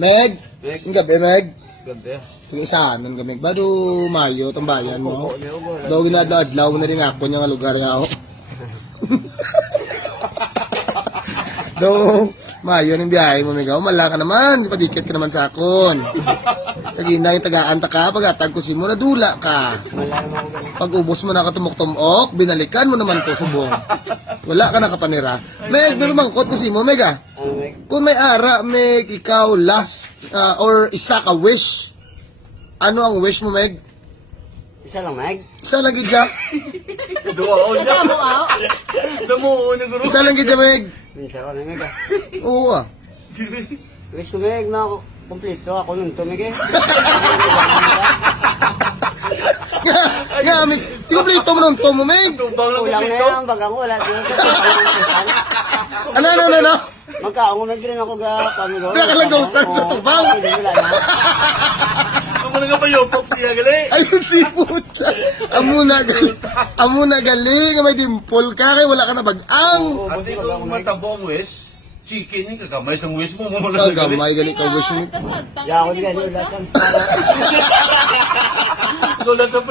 Meg, Meg. ang gabi, Meg. Gabi. Sige, isahanan ka, Meg. Bado mayo, itong bayan mo. Daw ginadadlaw na rin ako niya nga lugar nga ako. Daw, mayo ng biyahe mo, Meg. Mala ka naman, padikit ka naman sa akon. Sige na yung tagaan ka, pag-atag ko si mo, nadula ka. Pag ubos mo na katumok-tumok, binalikan mo naman ko sa buong. Wala ka nakapanira. Meg, may lumangkot ko si mo, Meg ah. Kung may ara, Meg, ikaw last or isa ka wish. Ano ang wish mo, Meg? Isa lang, Meg. Isa lang gidya. Duwao niya. Damuo na guro. Isa lang gidya, Meg. Minsan ko na, Meg. Oo ah. Wish ko, Meg, na kompleto ako nun to, Meg. Nga, Meg. Tikuplito mo nung to mo, Meg. Kulang na yan, bagang wala. Ano? Magkaong nag-rin ako ga pamigo. Nakalagawsan sa tubang. Wala na. Ako na nga pa yung pop siya gali. Ayun, di puta. Amo na galing. May dimple ka, kaya wala ka na bagang. At ikaw matabong wish, chicken yung kagamay sa wish mo. Muna na gali. Kagamay, galing ka wish mo. Ya ako di ganun lahat. Doon lang sa